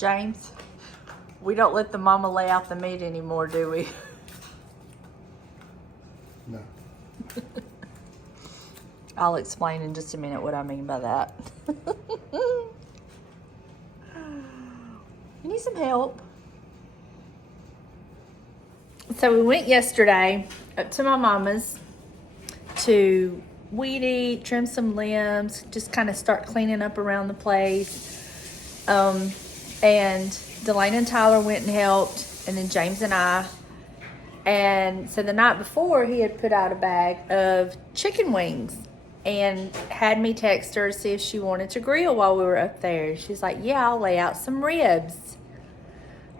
James, we don't let the mama lay out the meat anymore, do we? No. I'll explain in just a minute what I mean by that. You need some help? So we went yesterday up to my mama's to weed eat, trim some limbs, just kind of start cleaning up around the place. And Delana and Tyler went and helped, and then James and I. And so the night before, he had put out a bag of chicken wings and had me text her to see if she wanted to grill while we were up there. She's like, yeah, I'll lay out some ribs.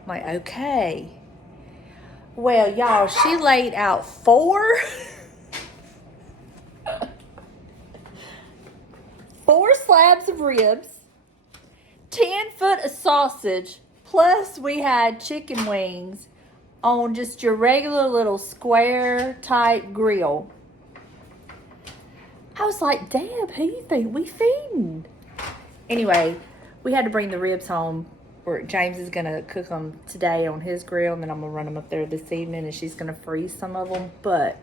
I'm like, okay. Well, y'all, she laid out 4 slabs of ribs, 10 foot of sausage, plus we had chicken wings on just your regular little square type grill. I was like, Deb, who you think we feeding? Anyway, we had to bring the ribs home. James is going to cook them today on his grill, and then I'm going to run them up there this evening, and she's going to freeze some of them. But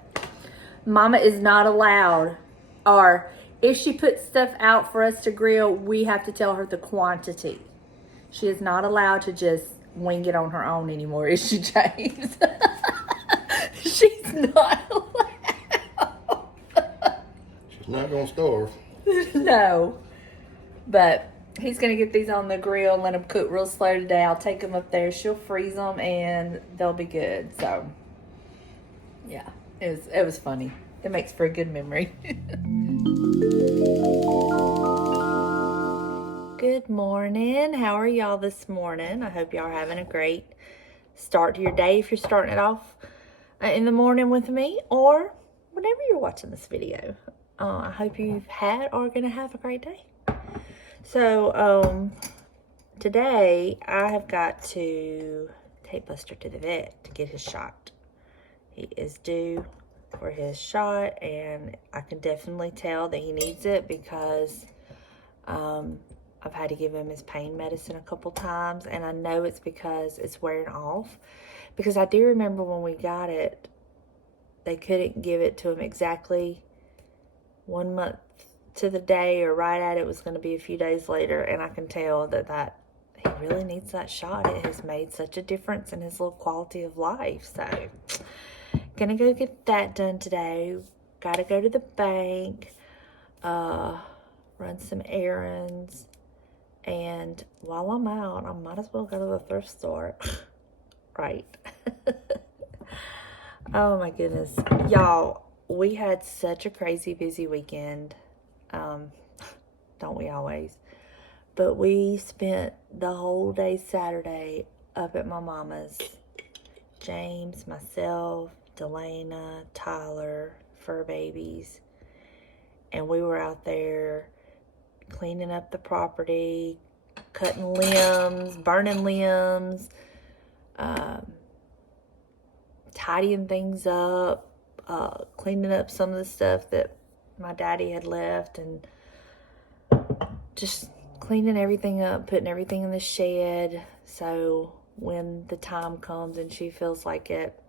Mama is not allowed, or if she puts stuff out for us to grill, we have to tell her the quantity. She is not allowed to just wing it on her own anymore, is she, James? She's not allowed. She's not going to starve. No. But he's going to get these on the grill and let them cook real slow today. I'll take them up there. She'll freeze them, and they'll be good. So, yeah, it was funny. It makes for a good memory. Good morning. How are y'all this morning? I hope y'all are having a great start to your day if you're starting it off in the morning with me, or whenever you're watching this video. I hope you've had or are going to have a great day. So, today I have got to take Buster to the vet to get his shot. He is due for his shot, and I can definitely tell that he needs it because I've had to give him his pain medicine a couple times, and I know it's because it's wearing off. Because I do remember when we got it, they couldn't give it to him exactly 1 month to the day, or right at it was going to be a few days later, and I can tell that he really needs that shot. It has made such a difference in his little quality of life. So gonna go get that done today. Gotta go to the bank, run some errands, and while I'm out, I might as well go to the thrift store. Right. Oh my goodness, y'all, we had such a crazy busy weekend. Don't we always? But we spent the whole day Saturday up at my mama's. James, myself, Delana, Tyler, fur babies. And we were out there cleaning up the property, cutting limbs, burning limbs, tidying things up, cleaning up some of the stuff that my daddy had left, and just cleaning everything up, putting everything in the shed, so when the time comes and she feels like it,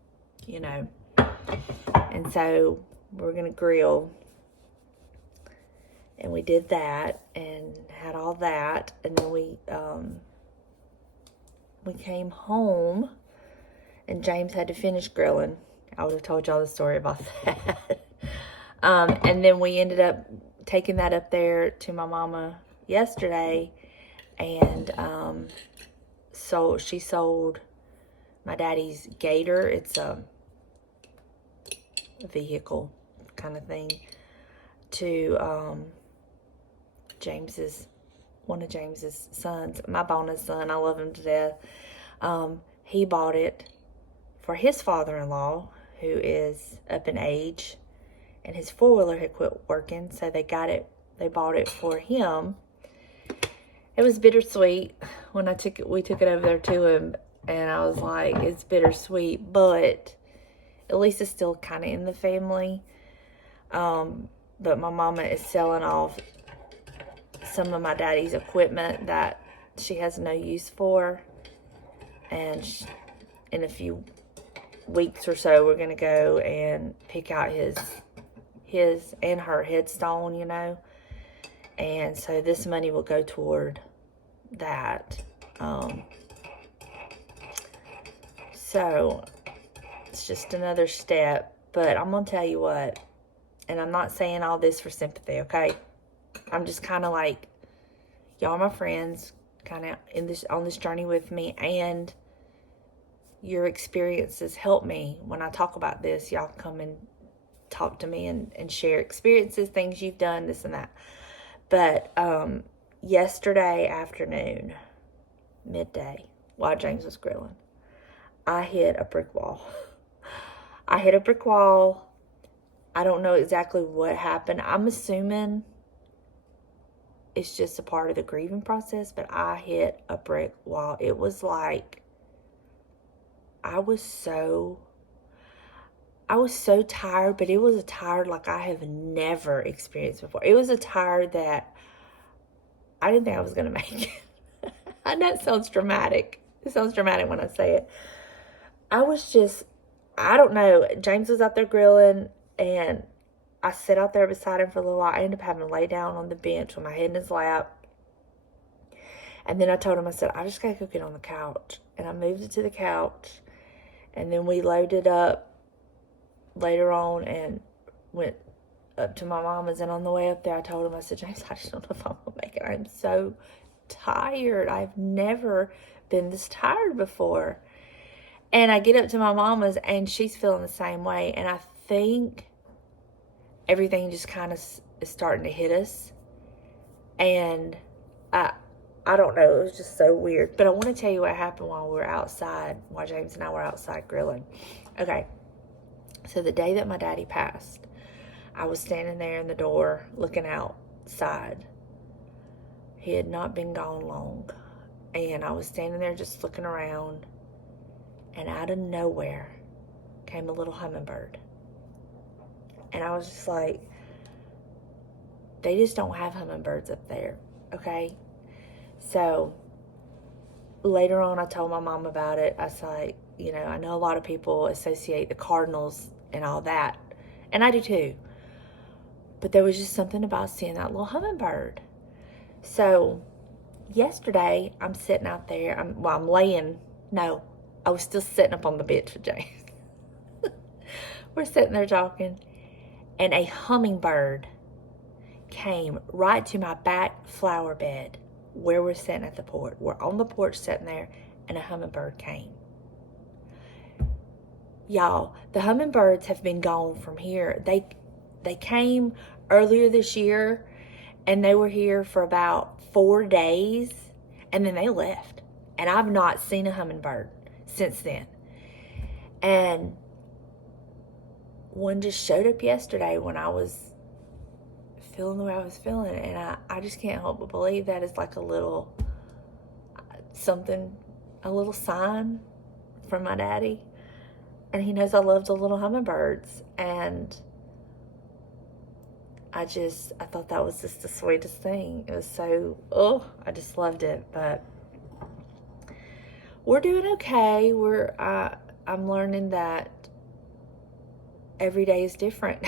you know. And so we're gonna grill, and we did that and had all that, and then we came home, and James had to finish grilling. I would have told y'all the story about that. And then we ended up taking that up there to my mama yesterday, and so she sold my daddy's Gator. It's a vehicle kind of thing to one of James's sons, my bonus son. I love him to death. He bought it for his father-in-law, who is up in age, and his four-wheeler had quit working, so they bought it for him. It was bittersweet when we took it over there to him, and I was like, it's bittersweet, but at least it's still kind of in the family. But my mama is selling off some of my daddy's equipment that she has no use for. And in a few weeks or so, we're going to go and pick out his and her headstone, you know. And so this money will go toward that. So it's just another step. But I'm going to tell you what, and I'm not saying all this for sympathy, okay? I'm just kind of like, y'all are my friends, kind of on this journey with me, and your experiences help me when I talk about this. Y'all come and talk to me and share experiences, things you've done, this and that. But yesterday afternoon, midday, while James was grilling, I hit a brick wall. I hit a brick wall. I don't know exactly what happened. I'm assuming it's just a part of the grieving process, but I hit a brick wall. It was like, I was so tired, but it was a tired like I have never experienced before. It was a tired that I didn't think I was going to make it. I know it sounds dramatic. It sounds dramatic when I say it. I was just, I don't know. James was out there grilling, and I sat out there beside him for a little while. I ended up having to lay down on the bench with my head in his lap. And then I told him, I said, I just got to go get on the couch. And I moved it to the couch. And then we loaded up later on and went up to my mama's. And on the way up there, I told him, I said, James, I just don't know if I'm going to make it. I'm so tired. I've never been this tired before. And I get up to my mama's, and she's feeling the same way. And I think everything just kind of is starting to hit us. And I don't know. It was just so weird. But I want to tell you what happened while we were outside, while James and I were outside grilling. Okay. So the day that my daddy passed, I was standing there in the door looking outside. He had not been gone long. And I was standing there just looking around. And out of nowhere came a little hummingbird. And I was just like, they just don't have hummingbirds up there, okay? So later on, I told my mom about it. I was like, you know, I know a lot of people associate the cardinals and all that. And I do too. But there was just something about seeing that little hummingbird. So yesterday, I'm sitting out there. I was still sitting up on the bench with James. We're sitting there talking. And a hummingbird came right to my back flower bed where we're sitting at the porch. We're on the porch sitting there, and a hummingbird came. Y'all, the hummingbirds have been gone from here. They came earlier this year, and they were here for about 4 days, and then they left. And I've not seen a hummingbird since then. And one just showed up yesterday when I was feeling the way I was feeling. And I just can't help but believe that is like a little sign from my daddy. And he knows I love the little hummingbirds. And I thought that was just the sweetest thing. It was so, I just loved it. But we're doing okay. I'm learning that every day is different.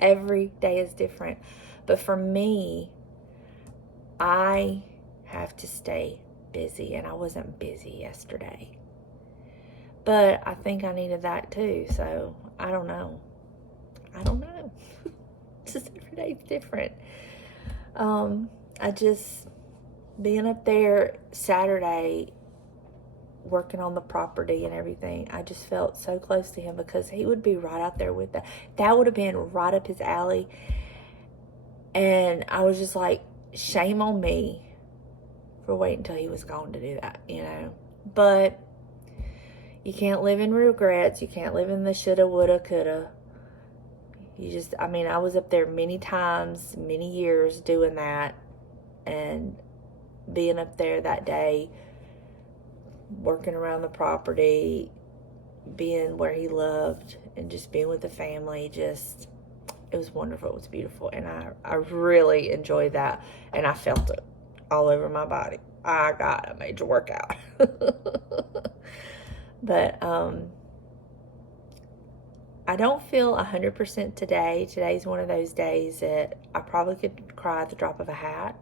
Every day is different. But for me, I have to stay busy, and I wasn't busy yesterday. But I think I needed that too, so I don't know. Just every day is different. Being up there Saturday, working on the property and everything, I just felt so close to him because he would be right out there with that. That would have been right up his alley. And I was just like, shame on me for waiting until he was gone to do that, you know. But you can't live in regrets. You can't live in the shoulda, woulda, coulda. I was up there many times, many years doing that. And being up there that day, working around the property, being where he loved, and just being with the family, it was wonderful. It was beautiful. And I really enjoyed that. And I felt it all over my body. I got a major workout. But I don't feel 100% today. Today's one of those days that I probably could cry at the drop of a hat.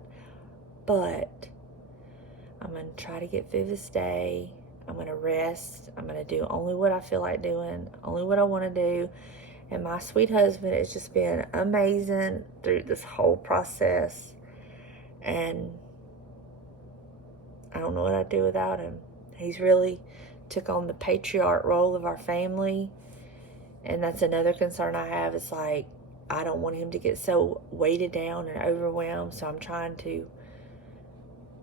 But I'm going to try to get through this day. I'm going to rest. I'm going to do only what I feel like doing, only what I want to do. And my sweet husband has just been amazing through this whole process. And I don't know what I'd do without him. He's really took on the patriarch role of our family. And that's another concern I have. It's like, I don't want him to get so weighted down and overwhelmed. So I'm trying to,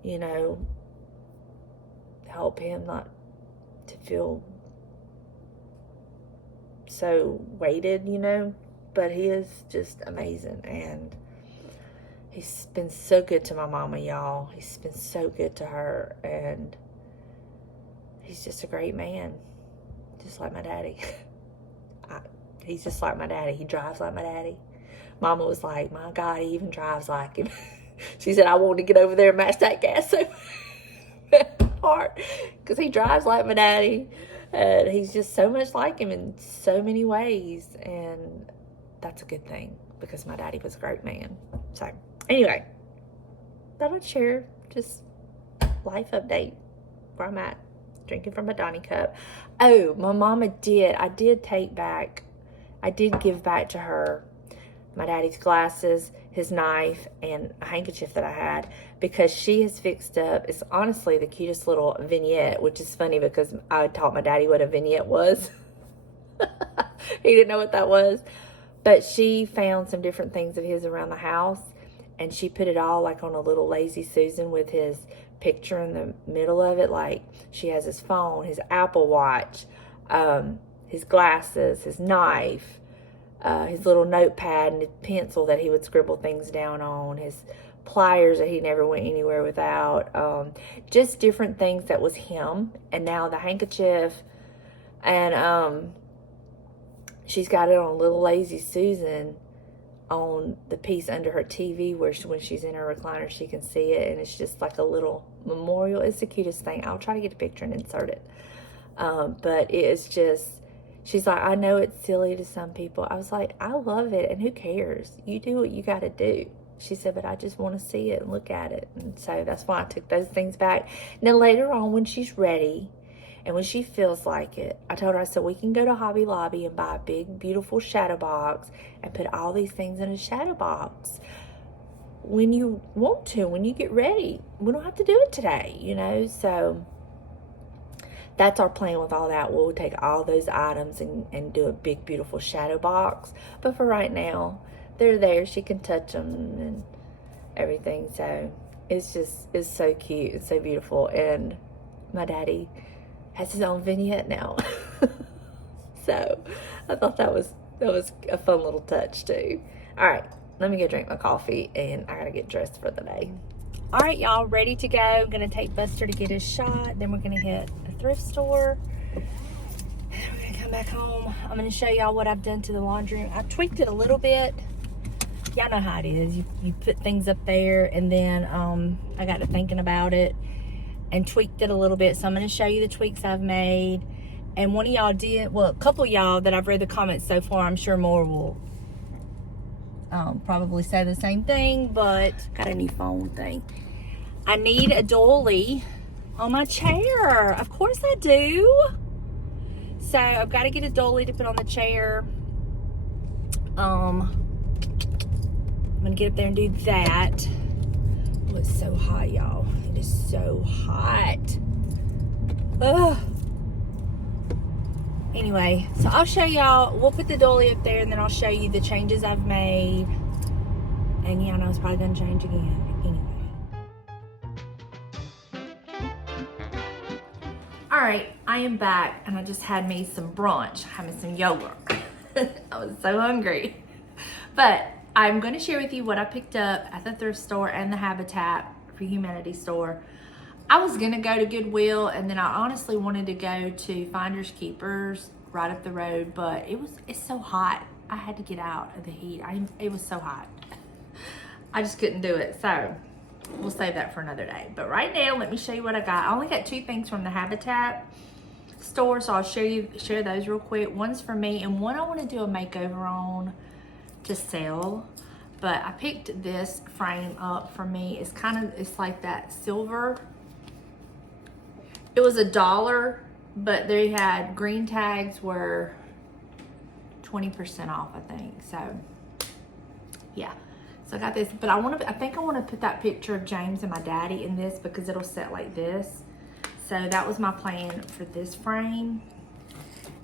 you know, help him not to feel so weighted, you know. But he is just amazing. And he's been so good to my mama, y'all. He's been so good to her. And he's just a great man. Just like my daddy. He's just like my daddy. He drives like my daddy. Mama was like, my God, he even drives like him. She said, I wanted to get over there and match that gas so hard. Because he drives like my daddy. And he's just so much like him in so many ways. And that's a good thing. Because my daddy was a great man. So, anyway. Thought I'd share just life update. Where I'm at. Drinking from a Donnie cup. Oh, my mama did. I did give back to her my daddy's glasses, his knife, and a handkerchief that I had, because she has fixed up, it's honestly the cutest little vignette, which is funny because I taught my daddy what a vignette was. He didn't know what that was. But she found some different things of his around the house, and she put it all like on a little Lazy Susan with his picture in the middle of it. Like, she has his phone, his Apple Watch, his glasses, his knife, his little notepad and his pencil that he would scribble things down on, his pliers that he never went anywhere without, just different things that was him. And now the handkerchief, and she's got it on little Lazy Susan on the piece under her TV where when she's in her recliner she can see it, and it's just like a little memorial. It's the cutest thing. I'll try to get a picture and insert it. But it is just, she's like, I know it's silly to some people. I was like, I love it, and who cares? You do what you got to do. She said, but I just want to see it and look at it. And so that's why I took those things back. And then later on, when she's ready and when she feels like it, I told her, I said, we can go to Hobby Lobby and buy a big, beautiful shadow box and put all these things in a shadow box when you want to, when you get ready. We don't have to do it today, you know? So that's our plan with all that. We'll take all those items and do a big, beautiful shadow box. But for right now, they're there. She can touch them and everything. So it's so cute and so beautiful. And my daddy has his own vignette now. So I thought that was a fun little touch too. All right, let me go drink my coffee, and I gotta get dressed for the day. All right, y'all, ready to go. I'm gonna take Buster to get his shot. Then we're gonna hit a thrift store. And then we're gonna come back home. I'm gonna show y'all what I've done to the laundry room. I've tweaked it a little bit. Y'all know how it is. You put things up there, and then I got to thinking about it and tweaked it a little bit. So I'm gonna show you the tweaks I've made. And one of y'all did, well, a couple of y'all that I've read the comments so far, I'm sure more will probably say the same thing, but got a new phone thing. I need a dolly on my chair. Of course I do. So I've got to get a dolly to put on the chair. I'm gonna get up there and do that. Oh, it's so hot, y'all. It is so hot. Ugh. Anyway, so I'll show y'all. We'll put the dolly up there, and then I'll show you the changes I've made. And yeah, I know it's probably gonna change again. Anyway. All right, I am back, and I just had me some brunch. I had me some yogurt. I was so hungry. But I'm going to share with you what I picked up at the thrift store and the Habitat for Humanity store. I was going to go to Goodwill, and then I honestly wanted to go to Finders Keepers right up the road, but it's so hot. I had to get out of the heat. It was so hot. I just couldn't do it. So we'll save that for another day. But right now, let me show you what I got. I only got 2 things from the Habitat store, so I'll share those real quick. One's for me, and one I want to do a makeover on to sell. But I picked this frame up for me. It's like that silver. It was $1, but they had green tags were 20% off, I think. So yeah, so I got this, but I think I want to put that picture of James and my daddy in this because it'll set like this. So that was my plan for this frame.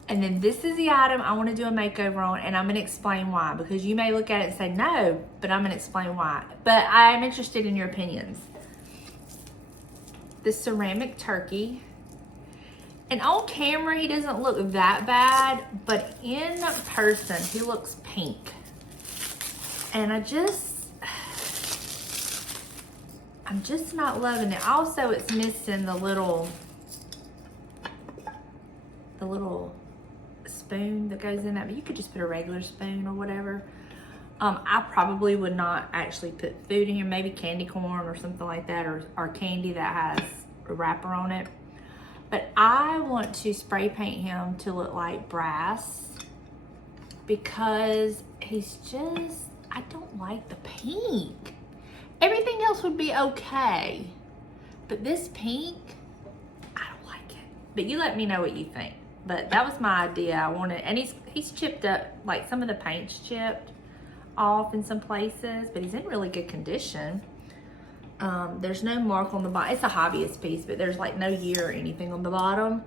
And then this is the item I want to do a makeover on, and I'm going to explain why, because you may look at it and say no, but I'm going to explain why. But I'm interested in your opinions. This ceramic turkey. And on camera, he doesn't look that bad, but in person, he looks pink. And I'm just not loving it. Also, it's missing the little spoon that goes in that, but you could just put a regular spoon or whatever. I probably would not actually put food in here, maybe candy corn or something like that, or candy that has a wrapper on it. But I want to spray paint him to look like brass because I don't like the pink. Everything else would be okay, but this pink, I don't like it. But you let me know what you think. But that was my idea. I wanted, and he's chipped up, like some of the paint's chipped off in some places, but he's in really good condition. There's no mark on the bottom. It's a hobbyist piece, but there's like no year or anything on the bottom.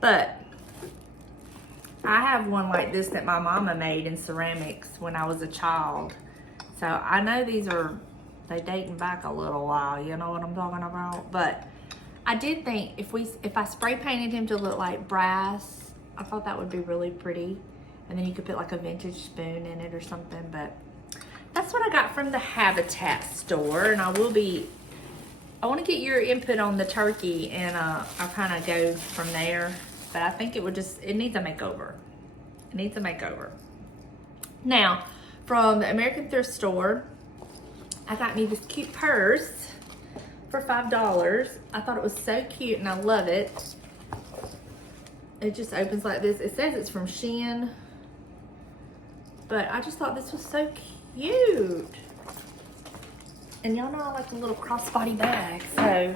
But I have one like this that my mama made in ceramics when I was a child. So I know they dating back a little while, you know what I'm talking about? But I did think if I spray painted him to look like brass, I thought that would be really pretty. And then you could put like a vintage spoon in it or something. But that's what I got from the Habitat store. And I want to get your input on the turkey, and I'll kind of go from there. But I think it needs a makeover. It needs a makeover. Now, from the American thrift store, I got me this cute purse for $5. I thought it was so cute and I love it. It just opens like this. It says it's from Shein, but I just thought this was so cute. And y'all know I like a little crossbody bag, so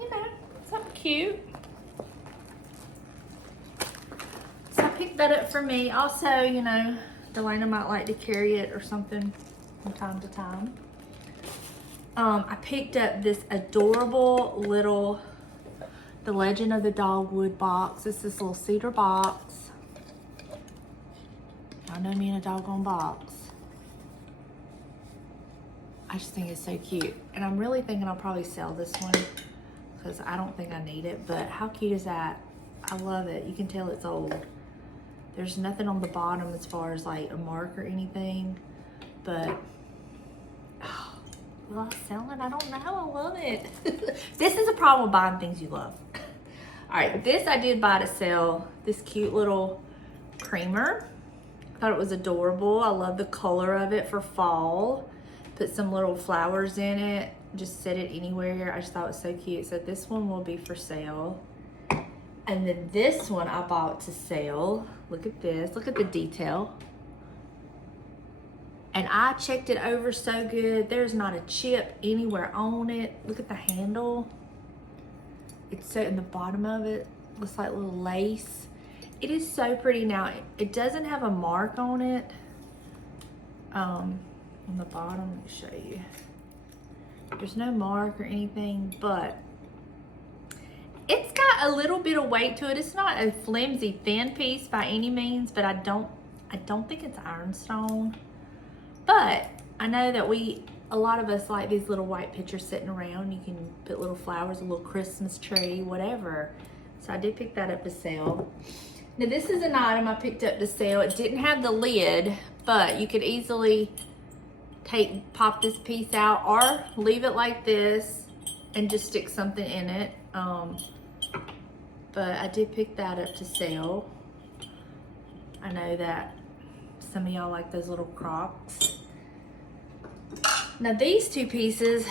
you know, something cute. So I picked that up for me. Also, you know, Delana might like to carry it or something from time to time. I picked up this adorable little The Legend of the Dogwood box. It's this little cedar box. I know me in a doggone box. I just think it's so cute. And I'm really thinking I'll probably sell this one because I don't think I need it. But how cute is that? I love it. You can tell it's old. There's nothing on the bottom as far as like a mark or anything. But will I sell it? I don't know. I love it. This is a problem with buying things you love. All right, this I did buy to sell. This cute little creamer. I thought it was adorable. I love the color of it for fall. Put some little flowers in it. Just set it anywhere. I just thought it was so cute. So this one will be for sale. And then this one I bought to sell. Look at this. Look at the detail. And I checked it over so good. There's not a chip anywhere on it. Look at the handle. It's so in the bottom of it. Looks like little lace. It is so pretty. Now, it doesn't have a mark on it. On the bottom, let me show you. There's no mark or anything, but it's got a little bit of weight to it. It's not a flimsy, thin piece by any means, but I don't think it's ironstone. But I know that a lot of us like these little white pictures sitting around. You can put little flowers, a little Christmas tree, whatever. So I did pick that up to sell. Now this is an item I picked up to sell. It didn't have the lid, but you could easily pop this piece out or leave it like this and just stick something in it. But I did pick that up to sell. I know that some of y'all like those little Crocs. Now these two pieces,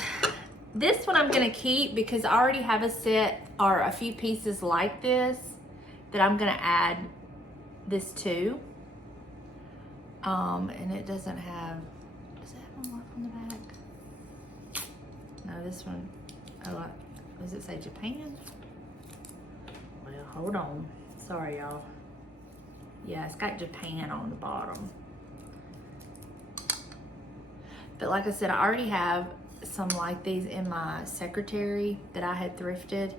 this one I'm gonna keep because I already have a set or a few pieces like this that I'm gonna add this to. And it doesn't have, does it have a mark on the back? No, this one, oh, does it say Japan? Well, hold on. Sorry, y'all. Yeah, it's got Japan on the bottom. But like I said, I already have some like these in my secretary that I had thrifted.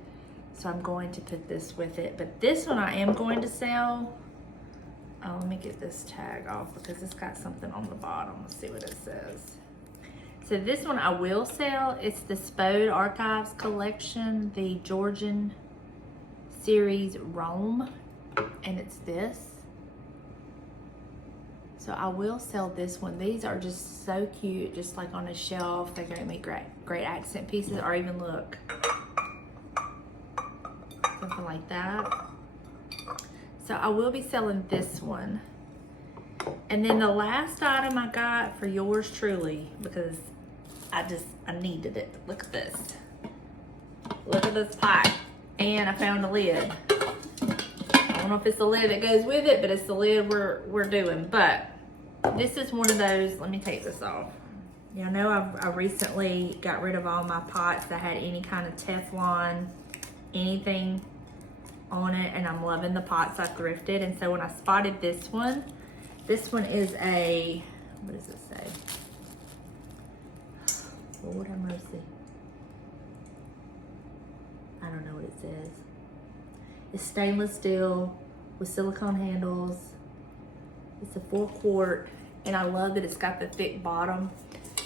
So I'm going to put this with it. But this one I am going to sell. Oh, let me get this tag off because it's got something on the bottom. Let's see what it says. So this one I will sell. It's the Spode Archives collection, the Georgian series Rome. And it's this. So I will sell this one. These are just so cute, just like on a shelf. They're gonna make great accent pieces, or even look, something like that. So I will be selling this one. And then the last item I got for yours truly, because I needed it. Look at this. Look at this pot. And I found a lid. I don't know if it's the lid that goes with it, but it's the lid we're doing. But this is one of those, let me take this off. Y'all know I recently got rid of all my pots that had any kind of Teflon, anything on it, and I'm loving the pots I thrifted. And so when I spotted this one is a, what does it say? Lord have mercy. I don't know what it says. It's stainless steel with silicone handles. It's a 4-quart, and I love that it's got the thick bottom.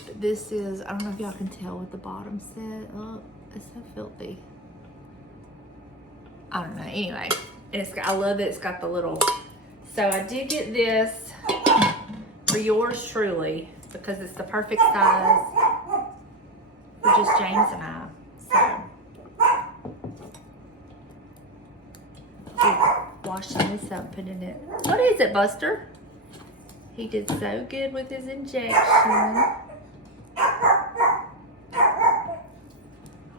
But this is, I don't know if y'all can tell what the bottom said. Oh, it's so filthy. I don't know, anyway. And it's got, I love that it's got the little, so I did get this for yours truly because it's the perfect size for just James and I. So, washing this up, putting it, what is it, Buster? He did so good with his injection. I don't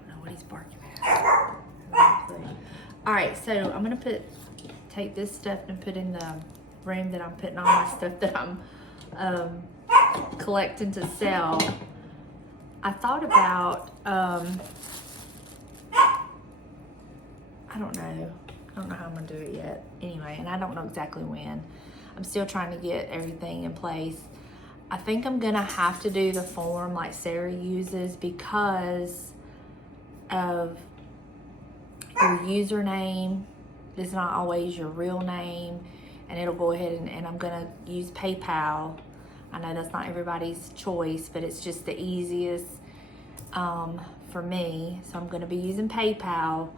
know what he's barking at. All right, so I'm gonna take this stuff and put in the room that I'm putting all my stuff that I'm collecting to sell. I thought about, I don't know how I'm gonna do it yet. Anyway, and I don't know exactly when. I'm still trying to get everything in place. I think I'm gonna have to do the form like Sarah uses because of your username is not always your real name, and it'll go ahead and I'm gonna use PayPal. I know that's not everybody's choice, but it's just the easiest for me. So I'm gonna be using PayPal,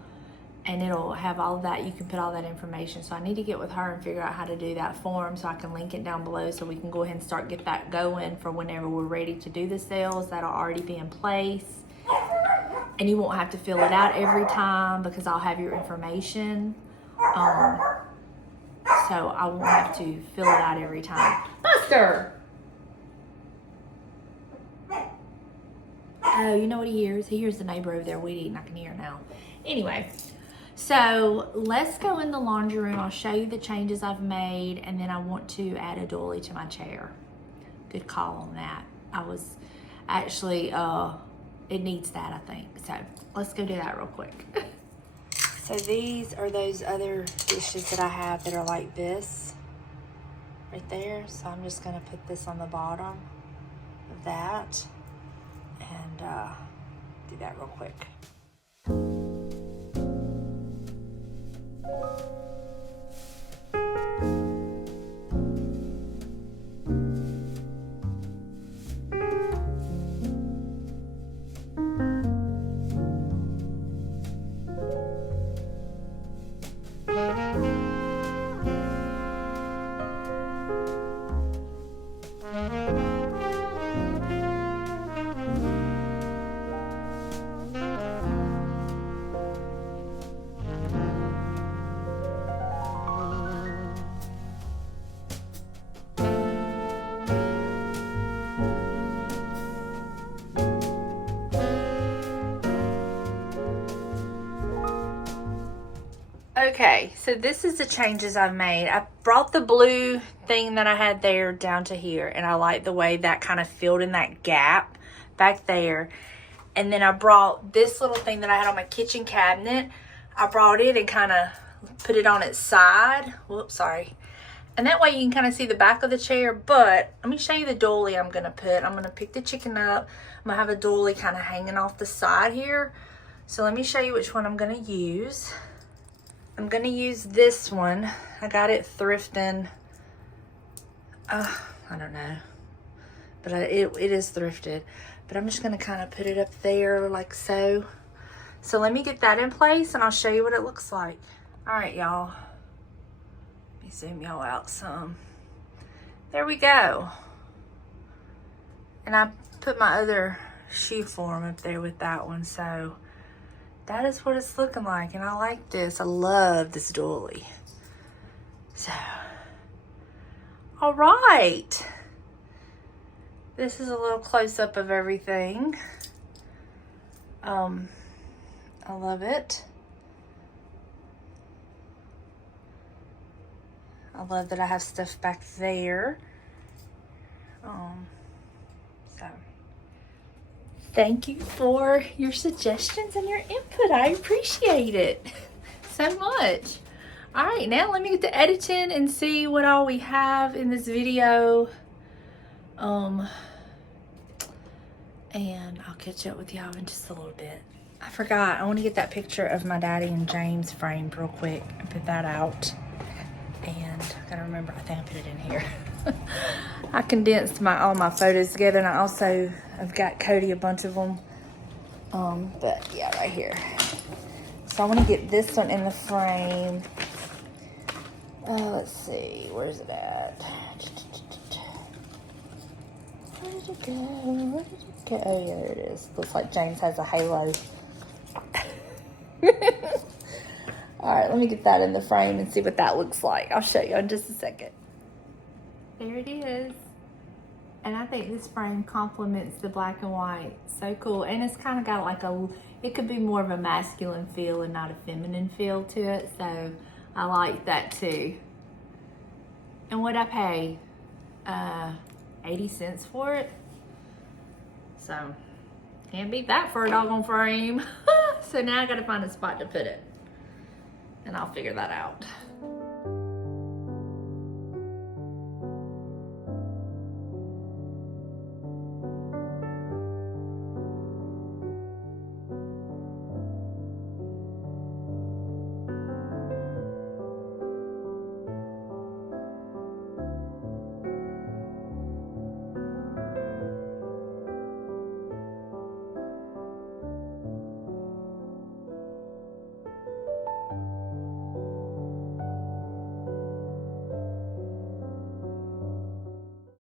and it'll have all of that. You can put all that information. So I need to get with her and figure out how to do that form so I can link it down below so we can go ahead and get that going for whenever we're ready to do the sales. That'll already be in place. And you won't have to fill it out every time because I'll have your information. So I won't have to fill it out every time. Buster! Oh, you know what he hears? He hears the neighbor over there weed eating. I can hear it now. Anyway. So let's go in the laundry room. I'll show you the changes I've made, and then I want to add a doily to my chair. Good call on that. I was actually, it needs that, I think. So let's go do that real quick. So these are those other dishes that I have that are like this right there. So I'm just gonna put this on the bottom of that and do that real quick. Okay, so this is the changes I've made. I brought the blue thing that I had there down to here, and I like the way that kind of filled in that gap back there. And then I brought this little thing that I had on my kitchen cabinet. I brought it and kind of put it on its side. Whoops, sorry. And that way you can kind of see the back of the chair. But let me show you the doily I'm going to put. I'm going to pick the chicken up. I'm going to have a doily kind of hanging off the side here. So let me show you which one I'm going to use. I'm going to use this one. I got it thrifting. I don't know. But it is thrifted. But I'm just going to kind of put it up there like so. So let me get that in place and I'll show you what it looks like. All right, y'all. Let me zoom y'all out some. There we go. And I put my other shoe form up there with that one. So that is what it's looking like. And I like this. I love this doily. So, all right. This is a little close-up of everything. I love it. I love that I have stuff back there. So, thank you for your suggestions and your input. I appreciate it so much. All right, now let me get to editing and see what all we have in this video. And I'll catch up with y'all in just a little bit. I forgot, I want to get that picture of my daddy and James framed real quick and put that out. And I gotta remember, I think I put it in here. I condensed all my photos together, and I also have got Cody a bunch of them. But yeah, right here. So I want to get this one in the frame. Let's see, where's it at? Where did it go? Where did it go? Oh, yeah, there it is. Looks like James has a halo. All right, let me get that in the frame and see what that looks like. I'll show you in just a second. There it is. And I think this frame complements the black and white. So cool. And it's kind of got like it could be more of a masculine feel and not a feminine feel to it. So I like that too. And what'd I pay? 80 cents for it. So can't beat that for a doggone frame. So now I gotta find a spot to put it. And I'll figure that out.